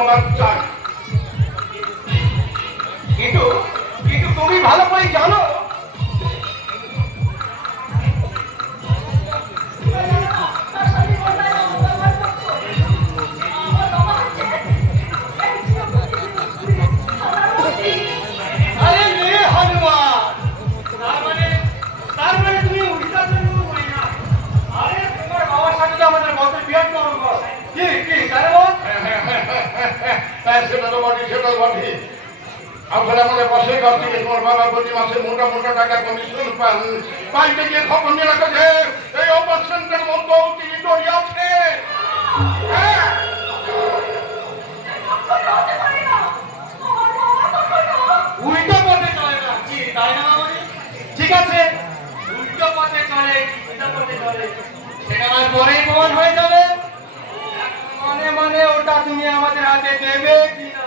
ধন্যবাদ চাই। কিন্তু কিন্তু তুমি ভালো করে জানো সেটা তো বটে, সেটা বটে। আপনারা মনে বসে ঘর থেকে তোমার বাবা প্রতি মাসে মোটা মোটা টাকা কমিশন পান, বাড়িতে গিয়ে খবর নিয়ে রাখো যে এই অপারেশনটার মতো তিনি দড়িয়ে আছে। উল্টো পথে চলে না কি, তাই না মামনি? ঠিক আছে, উল্টো পথে চলে উল্টো পথে চলে সেটা আমার পরেই প্রমাণ হয়ে যাবে। মানে মানে ওটা তুমি আমাদের হাতে দেবে কি না?